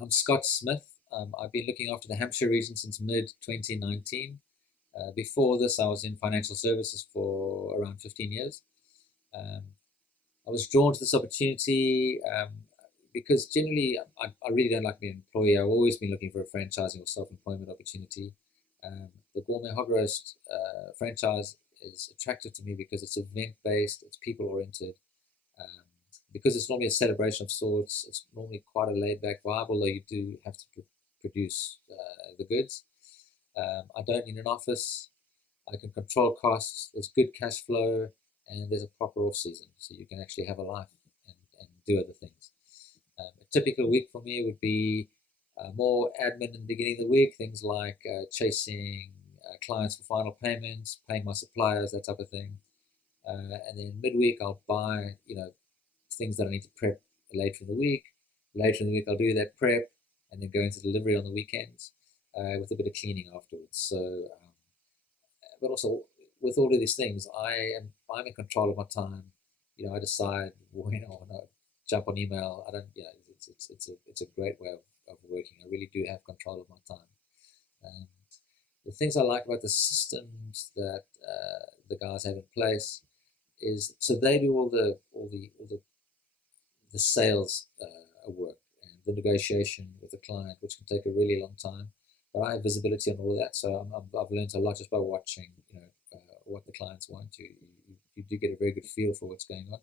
I'm Scott Smith. I've been looking after the Hampshire region since mid 2019. Before this, I was in financial services for around 15 years. Um, I was drawn to this opportunity because generally I really don't like being an employee. I've always been looking for a franchising or self-employment opportunity. The Gourmet Hog Roast franchise is attractive to me because it's event-based, it's people-oriented. Um, because it's normally a celebration of sorts, it's normally quite a laid-back vibe, although you do have to produce the goods. I don't need an office. I can control costs. There's good cash flow, and there's a proper off season, so you can actually have a life and do other things. A typical week for me would be more admin in the beginning of the week, things like chasing clients for final payments, paying my suppliers, that type of thing. And then midweek, I'll buy, things that I need to prep later in the week. Later in the week, I'll do that prep and then go into delivery on the weekends with a bit of cleaning afterwards. So, but also with all of these things, I'm in control of my time. I decide when I want to jump on email. I don't, it's a great way of working. I really do have control of my time. Um, the things I like about the systems that the guys have in place is so they do all the sales work and the negotiation with the client, which can take a really long time. But I have visibility on all of that, so I've learned a lot just by watching, what the clients want. You do get a very good feel for what's going on,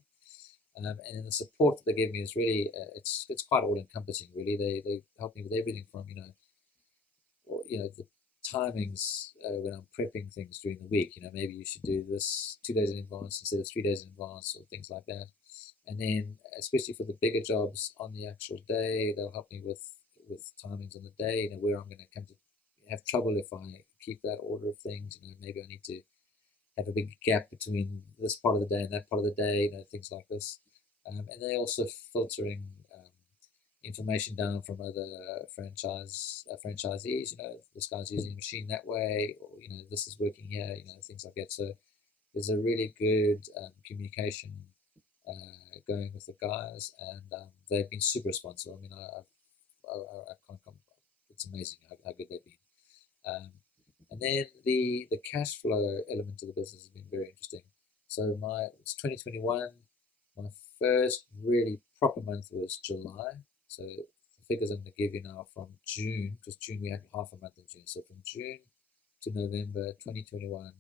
and then the support that they give me is really it's quite all encompassing. Really, they help me with everything from the timings when I'm prepping things during the week. Maybe you should do this 2 days in advance instead of 3 days in advance, or things like that. And then, especially for the bigger jobs on the actual day, they'll help me with timings on the day. Where I'm going to come to have trouble if I keep that order of things. Maybe I need to have a big gap between this part of the day and that part of the day. Things like this. And they also filtering information down from other franchisees. This guy's using a machine that way, or this is working here. Things like that. So there's a really good communication going with the guys, and they've been super responsive. I mean, I can't come. It's amazing how good they've been. And then the cash flow element of the business has been very interesting. So it's 2021. My first really proper month was July. So the figures I'm going to give you now from June, because June we had half a month in June. So from June to November 2021,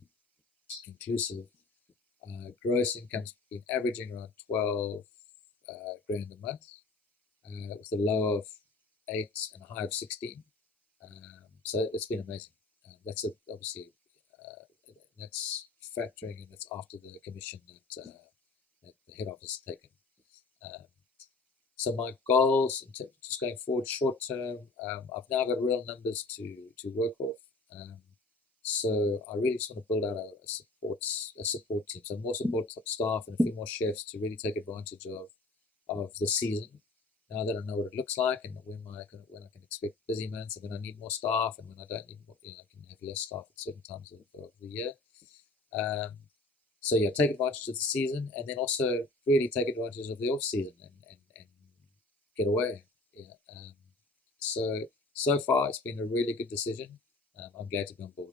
inclusive, gross income's been averaging around 12 grand a month, with a low of 8 and a high of 16. So it's been amazing. That's obviously that's factoring, and that's after the commission that the head office has taken. So my goals, just going forward, short term, I've now got real numbers to work off. So I really just want to build out a support team. So more support staff and a few more chefs to really take advantage of the season. Now that I know what it looks like, and when I can expect busy months, and when I need more staff, and when I don't need more, I can have less staff at certain times of the year. So yeah, take advantage of the season, and then also really take advantage of the off season and get away. Yeah. So far it's been a really good decision. I'm glad to be on board.